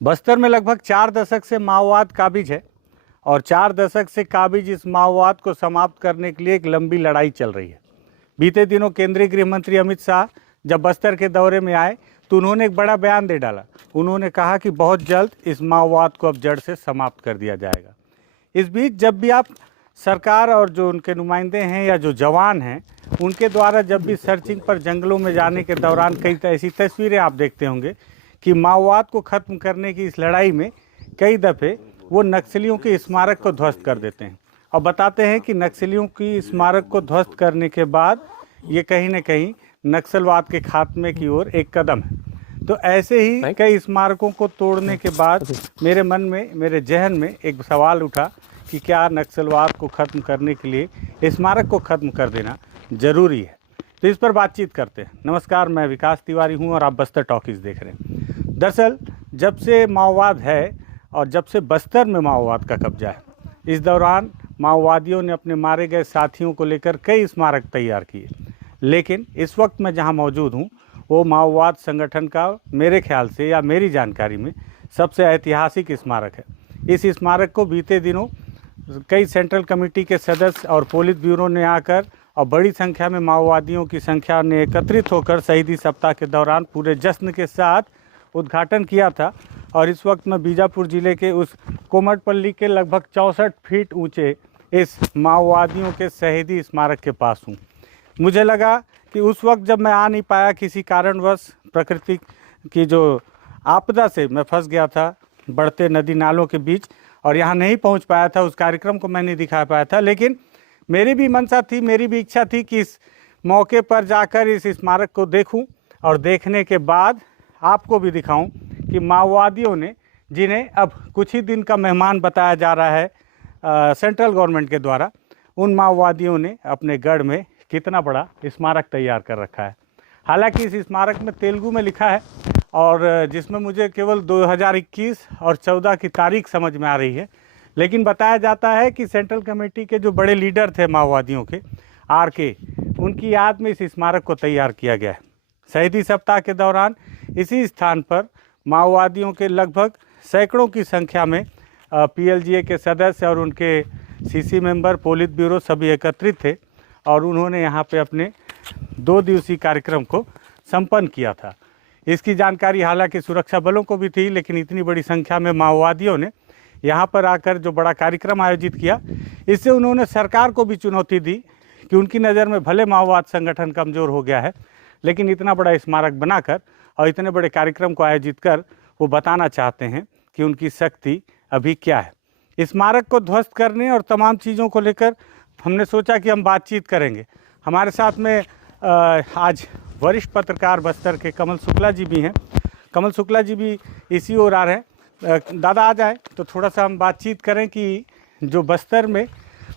बस्तर में लगभग 4 दशक से माओवाद काबिज है और 4 दशक से काबिज इस माओवाद को समाप्त करने के लिए एक लंबी लड़ाई चल रही है। बीते दिनों केंद्रीय गृह मंत्री अमित शाह जब बस्तर के दौरे में आए तो उन्होंने एक बड़ा बयान दे डाला। उन्होंने कहा कि बहुत जल्द इस माओवाद को अब जड़ से समाप्त कर दिया जाएगा। इस बीच जब भी आप सरकार और जो उनके नुमाइंदे हैं या जो जवान हैं उनके द्वारा जब भी सर्चिंग पर जंगलों में जाने के दौरान कई ऐसी तस्वीरें आप देखते होंगे कि माओवाद को ख़त्म करने की इस लड़ाई में कई दफ़े वो नक्सलियों के स्मारक को ध्वस्त कर देते हैं और बताते हैं कि नक्सलियों की स्मारक को ध्वस्त करने के बाद ये कहीं न कहीं नक्सलवाद के खात्मे की ओर एक कदम है। तो ऐसे ही कई स्मारकों को तोड़ने के बाद मेरे मन में, मेरे जहन में एक सवाल उठा कि क्या नक्सलवाद को ख़त्म करने के लिए स्मारक को ख़त्म कर देना ज़रूरी है। तो इस पर बातचीत करते हैं। नमस्कार, मैं विकास तिवारी हूं और आप बस्तर टॉकीज़ देख रहे हैं। दरअसल जब से माओवाद है और जब से बस्तर में माओवाद का कब्जा है, इस दौरान माओवादियों ने अपने मारे गए साथियों को लेकर कई स्मारक तैयार किए, लेकिन इस वक्त मैं जहां मौजूद हूं वो माओवाद संगठन का मेरे ख्याल से या मेरी जानकारी में सबसे ऐतिहासिक स्मारक है। इस स्मारक को बीते दिनों कई सेंट्रल कमेटी के सदस्य और पुलिस ब्यूरो ने आकर और बड़ी संख्या में माओवादियों की संख्या ने एकत्रित होकर शहीदी सप्ताह के दौरान पूरे जश्न के साथ उद्घाटन किया था। और इस वक्त मैं बीजापुर ज़िले के उस कोमटपल्ली के लगभग 64 फीट ऊंचे इस माओवादियों के शहीदी स्मारक के पास हूं। मुझे लगा कि उस वक्त जब मैं आ नहीं पाया, किसी कारणवश प्रकृति की जो आपदा से मैं फंस गया था बढ़ते नदी नालों के बीच और यहाँ नहीं पहुँच पाया था, उस कार्यक्रम को मैं नहीं दिखा पाया था, लेकिन मेरी भी मंशा थी, मेरी भी इच्छा थी कि इस मौके पर जाकर इस स्मारक को देखूं और देखने के बाद आपको भी दिखाऊं कि माओवादियों ने, जिन्हें अब कुछ ही दिन का मेहमान बताया जा रहा है सेंट्रल गवर्नमेंट के द्वारा, उन माओवादियों ने अपने गढ़ में कितना बड़ा स्मारक तैयार कर रखा है। हालांकि इस स्मारक में तेलुगु में लिखा है और जिसमें मुझे केवल 2021 और 14 की तारीख समझ में आ रही है, लेकिन बताया जाता है कि सेंट्रल कमेटी के जो बड़े लीडर थे माओवादियों के, RK, उनकी याद में इस स्मारक को तैयार किया गया है। शहीदी सप्ताह के दौरान इसी स्थान पर माओवादियों के लगभग सैकड़ों की संख्या में PLGA के सदस्य और उनके CC मेंबर, पोलित ब्यूरो सभी एकत्रित थे और उन्होंने यहाँ पे अपने 2 दिवसीय कार्यक्रम को संपन्न किया था। इसकी जानकारी हालांकि सुरक्षा बलों को भी थी, लेकिन इतनी बड़ी संख्या में माओवादियों ने यहाँ पर आकर जो बड़ा कार्यक्रम आयोजित किया, इससे उन्होंने सरकार को भी चुनौती दी कि उनकी नज़र में भले माओवाद संगठन कमज़ोर हो गया है, लेकिन इतना बड़ा स्मारक बनाकर और इतने बड़े कार्यक्रम को आयोजित कर वो बताना चाहते हैं कि उनकी शक्ति अभी क्या है। स्मारक को ध्वस्त करने और तमाम चीज़ों को लेकर हमने सोचा कि हम बातचीत करेंगे। हमारे साथ में आज वरिष्ठ पत्रकार बस्तर के कमल शुक्ला जी भी हैं। कमल शुक्ला जी भी इसी ओर आ रहे हैं। दादा आ जाए तो थोड़ा सा हम बातचीत करें कि जो बस्तर में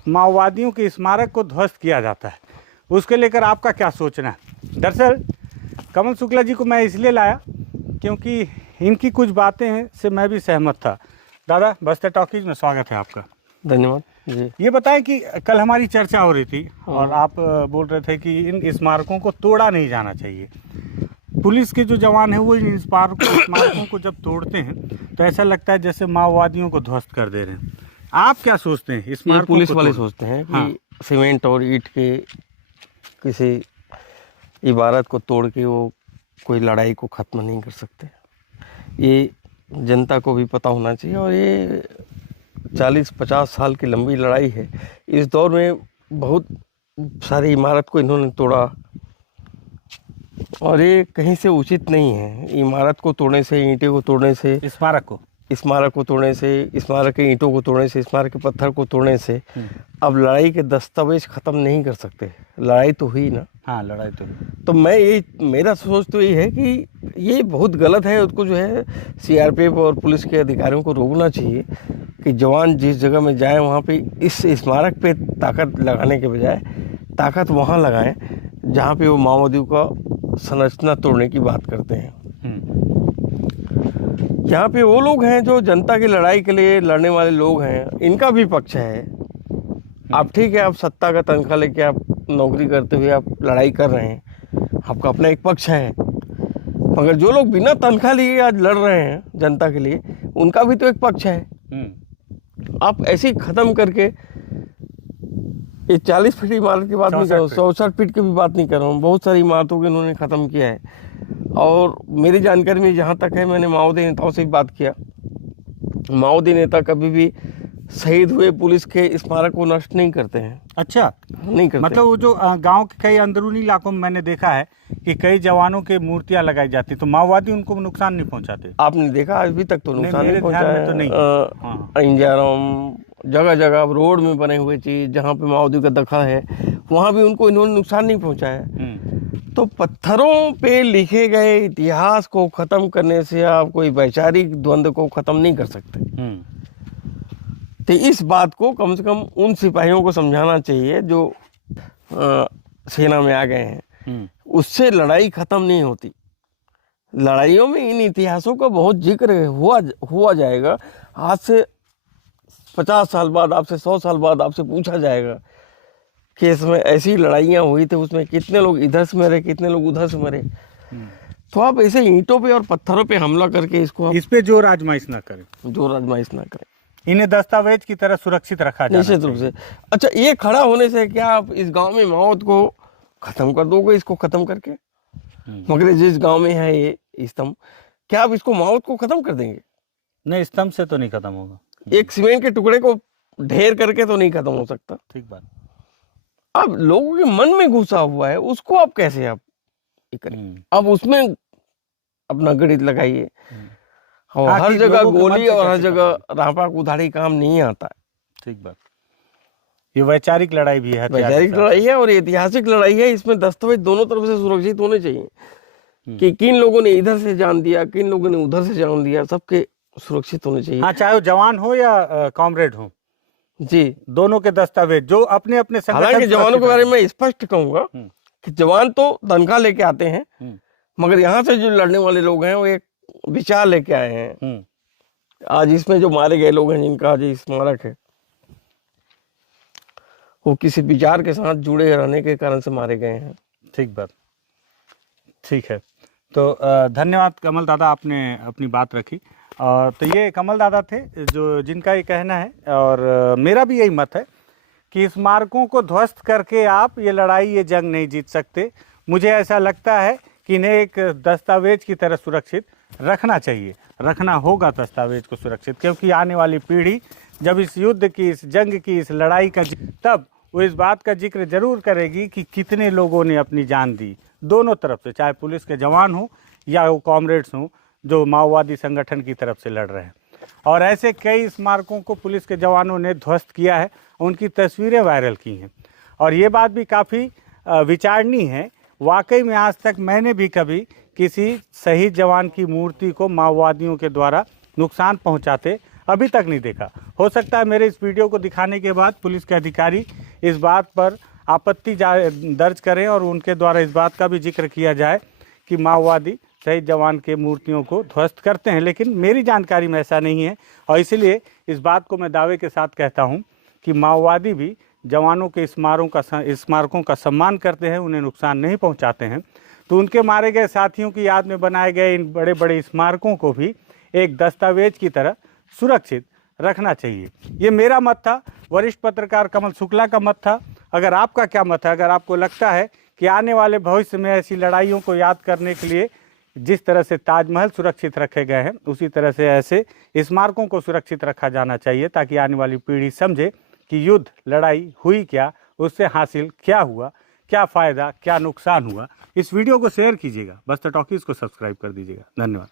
माओवादियों के स्मारक को ध्वस्त किया जाता है, उसके लेकर आपका क्या सोचना है। दरअसल कमल शुक्ला जी को मैं इसलिए लाया क्योंकि इनकी कुछ बातें हैं से मैं भी सहमत था। दादा, बस्तर टॉकीज में स्वागत है आपका। धन्यवाद जी। ये बताएं कि कल हमारी चर्चा हो रही थी और आप बोल रहे थे कि इन स्मारकों को तोड़ा नहीं जाना चाहिए। पुलिस के जो जवान हैं वो इन स्मारकों को जब तोड़ते हैं तो ऐसा लगता है जैसे माओवादियों को ध्वस्त कर दे रहे हैं। आप क्या सोचते हैं? स्मारकों पुलिस वाले सोचते हैं कि सीमेंट और ईंट के किसी इबारत को तोड़ के वो कोई लड़ाई को ख़त्म नहीं कर सकते। ये जनता को भी पता होना चाहिए और ये 40-50 साल की लंबी लड़ाई है। इस दौर में बहुत सारी इमारत को इन्होंने तोड़ा और ये कहीं से उचित नहीं है। इमारत को तोड़ने से, ईंटें को तोड़ने से, स्मारक को तोड़ने से, स्मारक के ईंटों को तोड़ने से, स्मारक के पत्थर को तोड़ने से अब लड़ाई के दस्तावेज ख़त्म नहीं कर सकते। लड़ाई तो हुई ना। हाँ, लड़ाई तो हुई। तो मेरा सोच तो ये है कि ये बहुत गलत है। उसको जो है CRPF और पुलिस के अधिकारियों को रोकना चाहिए कि जवान जिस जगह में जाएं वहाँ पे इस स्मारक पे ताकत लगाने के बजाय ताकत वहाँ लगाएं जहाँ पे वो माओवादियों का संरचना तोड़ने की बात करते हैं। यहाँ पे वो लोग हैं जो जनता की लड़ाई के लिए लड़ने वाले लोग हैं, इनका भी पक्ष है। आप ठीक है, आप सत्ता का तनख्वाह लेके आप नौकरी करते हुए आप लड़ाई कर रहे हैं, आपका अपना एक पक्ष है, मगर जो लोग बिना तनख्वाह लिए आज लड़ रहे हैं जनता के लिए, उनका भी तो एक पक्ष है। आप ऐसे ही खत्म करके, ये 40 फीट इमारत की बात नहीं कर रहा हूँ, 64 फीट की भी बात नहीं कर रहा हूँ, बहुत सारी इमारतों को इन्होंने ख़त्म किया है। और मेरी जानकारी में जहाँ तक है, मैंने माओवादी नेताओं से भी बात किया, माओवादी नेता कभी भी शहीद हुए पुलिस के स्मारक को नष्ट नहीं करते हैं। अच्छा, नहीं करते। मतलब वो जो गांव के कई अंदरूनी इलाकों में मैंने देखा है कि कई जवानों के मूर्तियां लगाई जाती, तो माओवादी उनको नुकसान नहीं पहुंचाते? आपने देखा अभी तक तो नुकसान नहीं पहुंचाया तो नहीं। इंजाराम जगह जगह रोड में बने हुए चीज जहाँ पे माओवादी का दखल है, वहाँ भी उनको इन्होंने नुकसान नहीं पहुंचाया। तो पत्थरों पे लिखे गए इतिहास को खत्म करने से आप कोई वैचारिक द्वंद्व को खत्म नहीं कर सकते। तो इस बात को कम से कम उन सिपाहियों को समझाना चाहिए जो सेना में आ गए हैं, उससे लड़ाई खत्म नहीं होती। लड़ाइयों में इन इतिहासों का बहुत जिक्र हुआ जाएगा। आज से 50 साल बाद, आपसे 100 साल बाद आपसे पूछा जाएगा कि इसमें ऐसी लड़ाइयाँ हुई थी, उसमें कितने लोग इधर से मरे, कितने लोग उधर से मरे। तो आप ऐसे ईंटों पे और पत्थरों पे हमला करके इस पे जोर आजमाइश ना करें, ना करें। इन्हें दस्तावेज की तरह सुरक्षित रखा जाना निश्चित रूप से। अच्छा, ये खड़ा होने से क्या आप इस गांव में माओवाद को खत्म कर दोगे, इसको खत्म करके? मगर जिस गांव में है ये स्तंभ, क्या आप इसको माओवाद को खत्म कर देंगे? नहीं, स्तंभ से तो नहीं खत्म होगा। एक सीमेंट के टुकड़े को ढेर करके तो नहीं खत्म हो सकता। ठीक बात। अब लोगों के मन में घुसा हुआ है, उसको आप कैसे आप करें? अब उसमें अपना गणित लगाइए। और हर जगह गोली और हर जगह रापा कुल्हाड़ी काम नहीं आता है। ठीक बात। ये वैचारिक लड़ाई भी है, वैचारिक लड़ाई है और ऐतिहासिक लड़ाई है। इसमें दस्तावेज दोनों तरफ से सुरक्षित होने चाहिए कि किन लोगों ने इधर से जान दिया, किन लोगों ने उधर से जान दिया, सबके सुरक्षित होने चाहिए। हाँ, चाहे वो जवान हो या कॉमरेड हो जी, दोनों के दस्तावेज जो अपने अपने हालांकि जवानों के बारे में स्पष्ट कहूंगा कि जवान तो तनख्वाह लेके आते हैं, मगर यहाँ से जो लड़ने वाले लोग हैं वो एक विचार लेके आए हैं। आज इसमें जो मारे गए लोग हैं, जिनका आज स्मारक है, वो किसी विचार के साथ जुड़े रहने के कारण से मारे गए हैं। ठीक बात। ठीक है, तो धन्यवाद कमल दादा, आपने अपनी बात रखी। तो ये कमल दादा थे जो जिनका ये कहना है, और मेरा भी यही मत है कि स्मारकों को ध्वस्त करके आप ये लड़ाई, ये जंग नहीं जीत सकते। मुझे ऐसा लगता है कि इन्हें एक दस्तावेज की तरह सुरक्षित रखना चाहिए, रखना होगा दस्तावेज को सुरक्षित, क्योंकि आने वाली पीढ़ी जब इस युद्ध की, इस जंग की, इस लड़ाई का, तब वो इस बात का जिक्र जरूर करेगी कि कितने लोगों ने अपनी जान दी, दोनों तरफ से, चाहे पुलिस के जवान हों या वो कॉमरेड्स हों जो माओवादी संगठन की तरफ से लड़ रहे हैं। और ऐसे कई स्मारकों को पुलिस के जवानों ने ध्वस्त किया है, उनकी तस्वीरें वायरल की हैं। और ये बात भी काफ़ी विचारणीय है। वाकई में आज तक मैंने भी कभी किसी शहीद जवान की मूर्ति को माओवादियों के द्वारा नुकसान पहुंचाते अभी तक नहीं देखा। हो सकता है मेरे इस वीडियो को दिखाने के बाद पुलिस के अधिकारी इस बात पर आपत्ति दर्ज करें और उनके द्वारा इस बात का भी जिक्र किया जाए कि माओवादी शहीद जवान के मूर्तियों को ध्वस्त करते हैं, लेकिन मेरी जानकारी में ऐसा नहीं है। और इसीलिए इस बात को मैं दावे के साथ कहता हूं कि माओवादी भी जवानों के स्मारकों का सम्मान करते हैं, उन्हें नुकसान नहीं पहुंचाते हैं। तो उनके मारे गए साथियों की याद में बनाए गए इन बड़े बड़े स्मारकों को भी एक दस्तावेज की तरह सुरक्षित रखना चाहिए। ये मेरा मत था, वरिष्ठ पत्रकार कमल शुक्ला का मत था। अगर आपका क्या मत है? अगर आपको लगता है कि आने वाले भविष्य में ऐसी लड़ाइयों को याद करने के लिए जिस तरह से ताजमहल सुरक्षित रखे गए हैं, उसी तरह से ऐसे स्मारकों को सुरक्षित रखा जाना चाहिए, ताकि आने वाली पीढ़ी समझे कि युद्ध, लड़ाई हुई क्या, उससे हासिल क्या हुआ, क्या फ़ायदा, क्या नुकसान हुआ। इस वीडियो को शेयर कीजिएगा, बस्तर टॉकीज़ को सब्सक्राइब कर दीजिएगा। धन्यवाद।